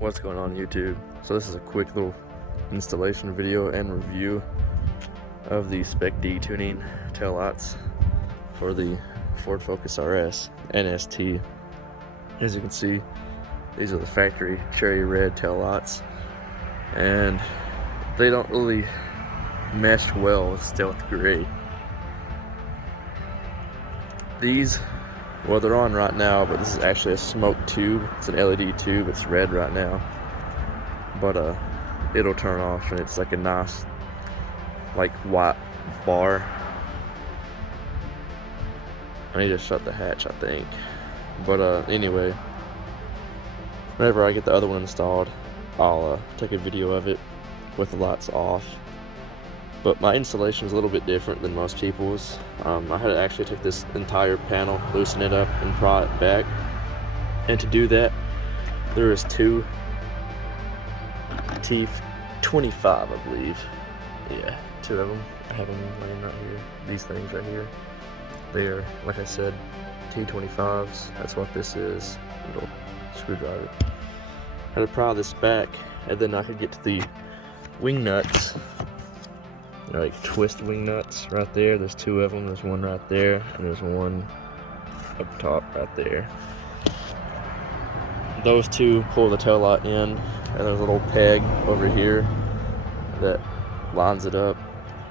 What's going on YouTube? So this is a quick little installation video and review of the Spec-D Tuning taillights for the Ford Focus RS and ST. As you can see, these are the factory cherry red taillights, and they don't really mesh well with stealth gray. These, well, they're on right now, but this is actually a smoke tube. It's an LED tube. It's red right now, but it'll turn off, and it's like a nice, like, white bar. I need to shut the hatch, I think. But anyway, whenever I get the other one installed, I'll take a video of it with the lights off. But my installation is a little bit different than most people's. I had to actually take this entire panel, loosen it up, and pry it back. And to do that, there is two T25, I believe. Yeah, two of them. I have them laying right here. These things right here. They are, like I said, T25s. That's what this is. Little screwdriver. I had to pry this back, and then I could get to the wing nuts. Like twist wing nuts right there. There's two of them. There's one right there, and there's one up top right there. Those two pull the taillight in, and there's a little peg over here that lines it up.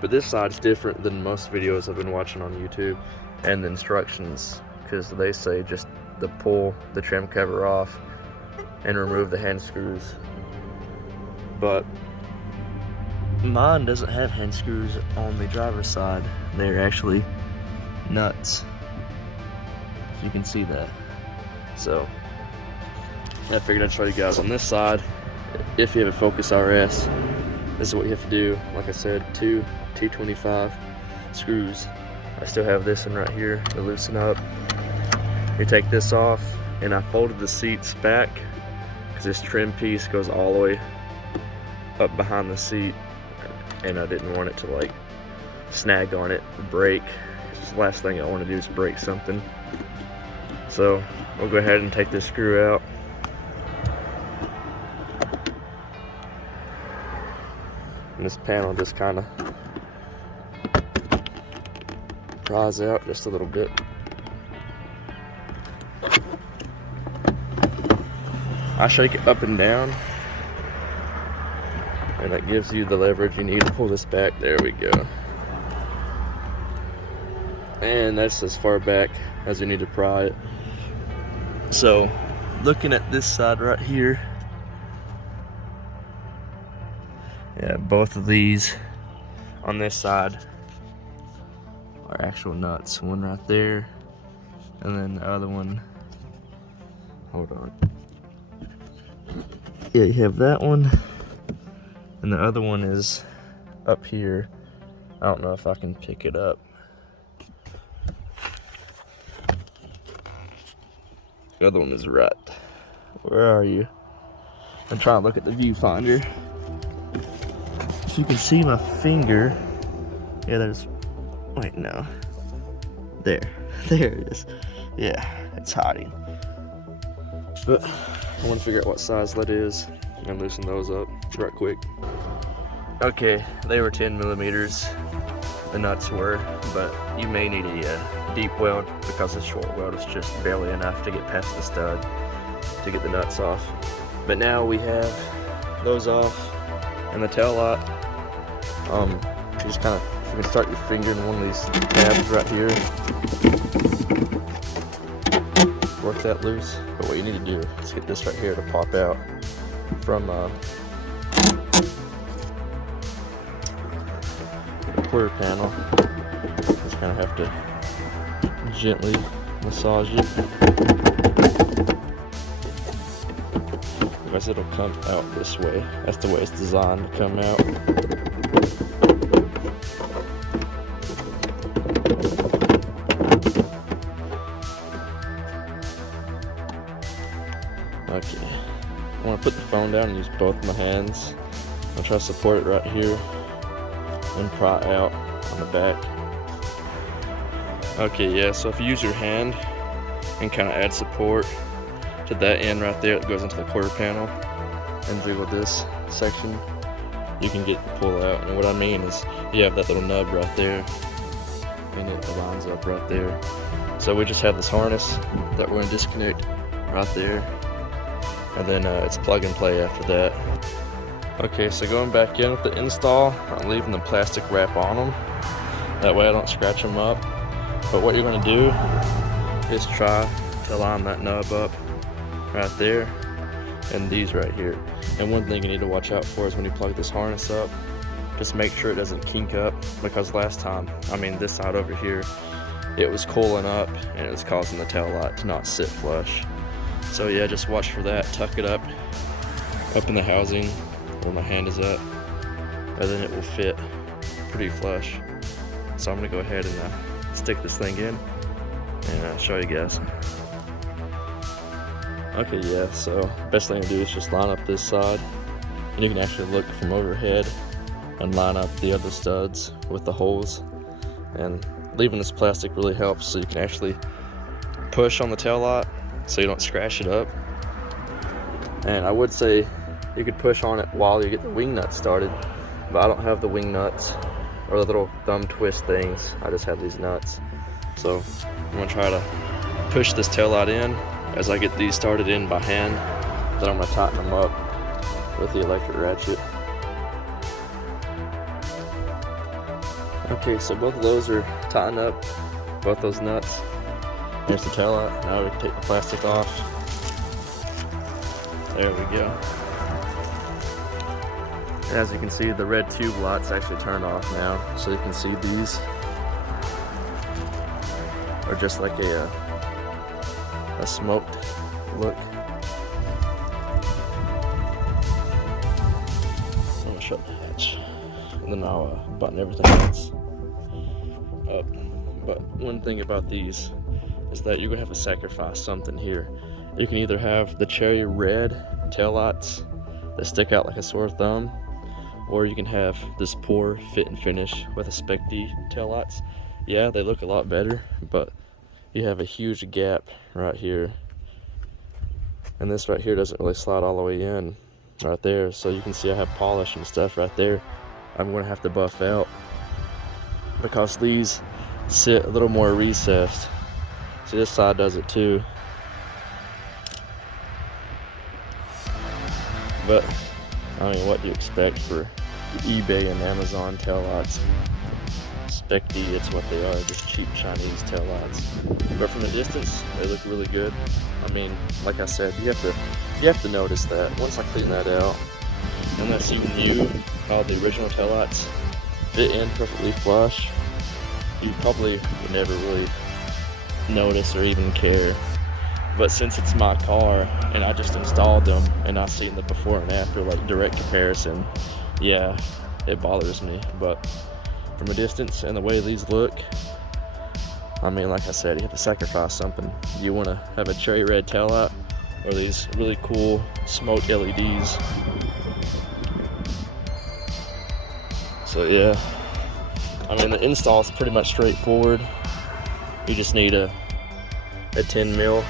But this side's different than most videos I've been watching on YouTube and the instructions, because they say just to pull the trim cover off and remove the hand screws. But mine doesn't have hand screws on the driver's side. They're actually nuts, if you can see that. So I figured I'd show you guys on this side. If you have a Focus RS, this is what you have to do. Like I said, two T25 screws. I still have this one right here to loosen up. You take this off, and I folded the seats back because this trim piece goes all the way up behind the seat, and I didn't want it to like snag on it, break. The last thing I want to do is break something. So we'll go ahead and take this screw out. And this panel just kind of pries out just a little bit. I shake it up and down, and that gives you the leverage you need to pull this back. There we go. And that's as far back as you need to pry it. So looking at this side right here, yeah, both of these on this side are actual nuts. One right there, and then the other one, hold on. Yeah, you have that one, and the other one is up here. I don't know if I can pick it up. The other one is right. Where are you? I'm trying to look at the viewfinder. If you can see my finger, yeah, there's, wait, no. There it is. Yeah, it's hiding. But I want to figure out what size that is. I'm gonna loosen those up right quick. Okay, they were 10 millimeters, the nuts were, but you may need a deep weld because the short weld is just barely enough to get past the stud to get the nuts off. But now we have those off, and the tail light. You just kind of, you can start your finger in one of these tabs right here. Work that loose. But what you need to do is get this right here to pop out from the quarter panel. Just kind of have to gently massage it, otherwise it'll come out this way. That's the way it's designed to come out. Okay, I want to put the phone down and use both my hands. I'll try to support it right here and pry out on the back. Okay, yeah, so if you use your hand and kind of add support, to that end right there that goes into the quarter panel and jiggle this section, you can get the pull out. And what I mean is you have that little nub right there and it lines up right there. So we just have this harness that we're going to disconnect right there, and then it's plug and play after that. Okay, so going back in with the install, I'm leaving the plastic wrap on them. That way I don't scratch them up. But what you're going to do is try to line that nub up right there and these right here. And one thing you need to watch out for is when you plug this harness up, just make sure it doesn't kink up, because last time, I mean this side over here, it was coiling up and it was causing the tail light to not sit flush. So yeah, just watch for that. Tuck it up in the housing where my hand is at, and then it will fit pretty flush. So I'm gonna go ahead and stick this thing in and show you guys. Okay, yeah, so best thing to do is just line up this side, and you can actually look from overhead and line up the other studs with the holes. And leaving this plastic really helps, so you can actually push on the tail light so you don't scratch it up. And I would say you could push on it while you get the wing nuts started, but I don't have the wing nuts or the little thumb twist things. I just have these nuts. So I'm gonna try to push this tail light in as I get these started in by hand. Then I'm gonna tighten them up with the electric ratchet. Okay, so both of those are tightened up, both those nuts. Here's the tail light. Now we can take the plastic off. There we go. And as you can see, the red tube light's actually turned off now, so you can see these are just like a smoked look. I'm gonna shut the hatch, and then I'll button everything else up. But one thing about these is that you're gonna have to sacrifice something here. You can either have the cherry red taillights that stick out like a sore thumb, or you can have this poor fit and finish with a Spec-D taillights. Yeah, they look a lot better, but you have a huge gap right here, and this right here doesn't really slide all the way in right there. So you can see I have polish and stuff right there I'm gonna have to buff out, because these sit a little more recessed. See, this side does it too. But I mean, what do you expect for eBay and Amazon taillights? Spec-D, it's what they are, just cheap Chinese taillights. But from a distance, they look really good. I mean, like I said, you have to notice that. Once I clean that out, unless you knew how the original taillights fit in perfectly flush, you probably would never really notice or even care. But since it's my car and I just installed them and I've seen the before and after, like direct comparison, yeah, it bothers me. But from a distance and the way these look, I mean, like I said, you have to sacrifice something. You want to have a cherry red taillight or these really cool smoked LEDs. So yeah, I mean, the install is pretty much straightforward. You just need a 10 mil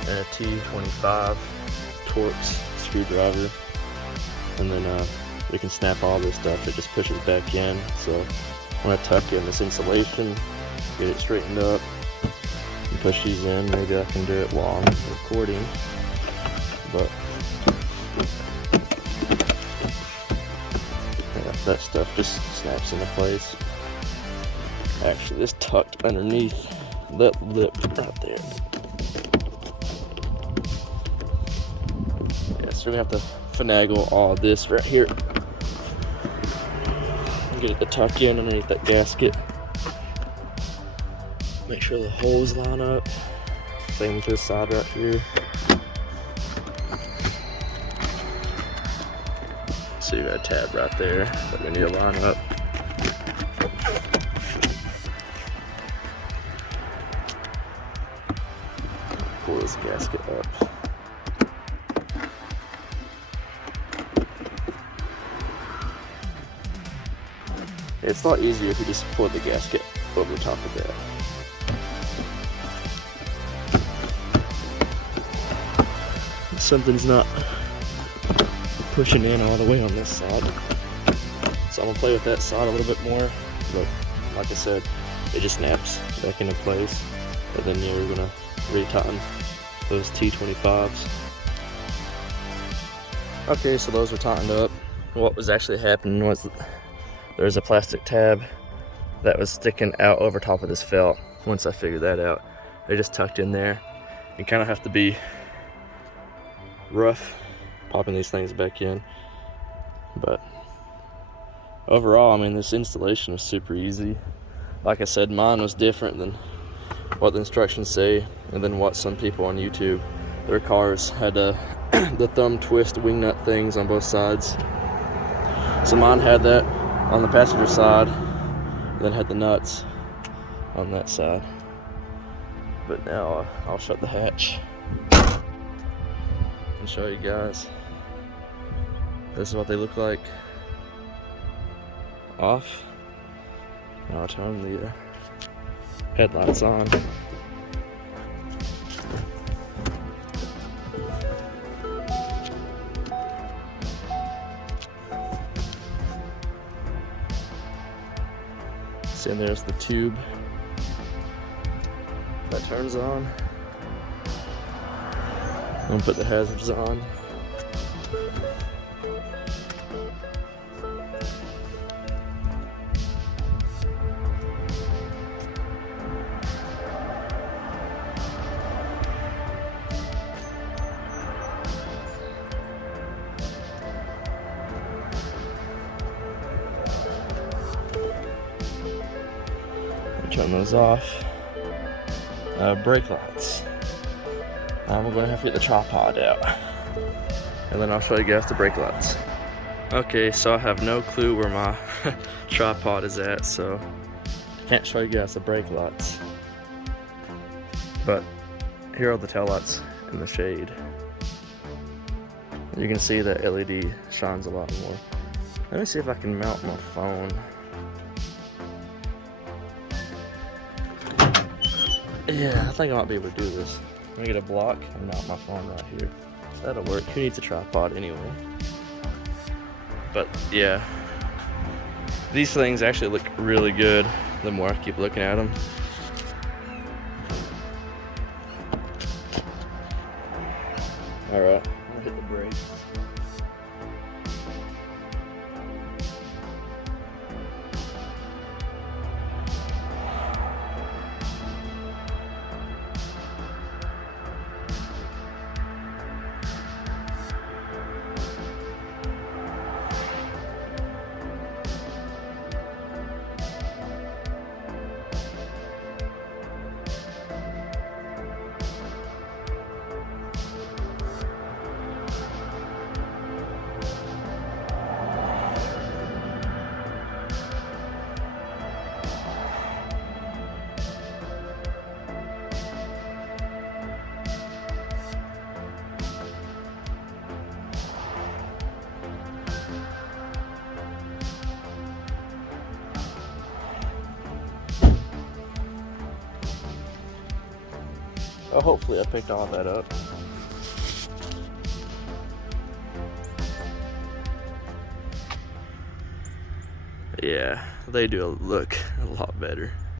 and a T25 Torx screwdriver, and then we can snap all this stuff. It just pushes back in. So I'm gonna tuck in this insulation, get it straightened up, and push these in. Maybe I can do it while I'm recording, but yeah, that stuff just snaps into place. Actually, this tucked underneath that lip right there. Yeah, so we have to finagle all this right here. Get it to tuck in underneath that gasket. Make sure the holes line up. Same with this side right here. So you got a tab right there that we need to line up. Pull this gasket up. It's a lot easier if you just pull the gasket over the top of that. something's not pushing in all the way on this side. So I'm gonna play with that side a little bit more, but like I said, it just snaps back into place, and then you're gonna re-tighten those T25s. Okay, so those are tightened up. What was actually happening was there's a plastic tab that was sticking out over top of this felt. Once I figured that out, they just tucked in there. You kind of have to be rough popping these things back in, but overall, I mean, this installation is super easy. Like I said, mine was different than what the instructions say, and then what some people on YouTube, their cars had the thumb twist wing nut things on both sides. So mine had that on the passenger side, and then had the nuts on that side. But now I'll shut the hatch and show you guys. This is what they look like off. Now I'll turn the headlights on. See, and there's the tube that turns on. I'm gonna put the hazards on. Turn those off. Brake lights. We're going to have to get the tripod out, and then I'll show you guys the brake lights. Okay, so I have no clue where my tripod is at, so I can't show you guys the brake lights. But here are the tail lights in the shade. You can see that LED shines a lot more. Let me see if I can mount my phone. Yeah, I think I might be able to do this. I'm gonna get a block and mount my phone right here. So that'll work. Who needs a tripod anyway? But yeah, these things actually look really good the more I keep looking at them. Alright, I'm gonna hit the brakes. Oh, hopefully I picked all that up. Yeah, they do look a lot better.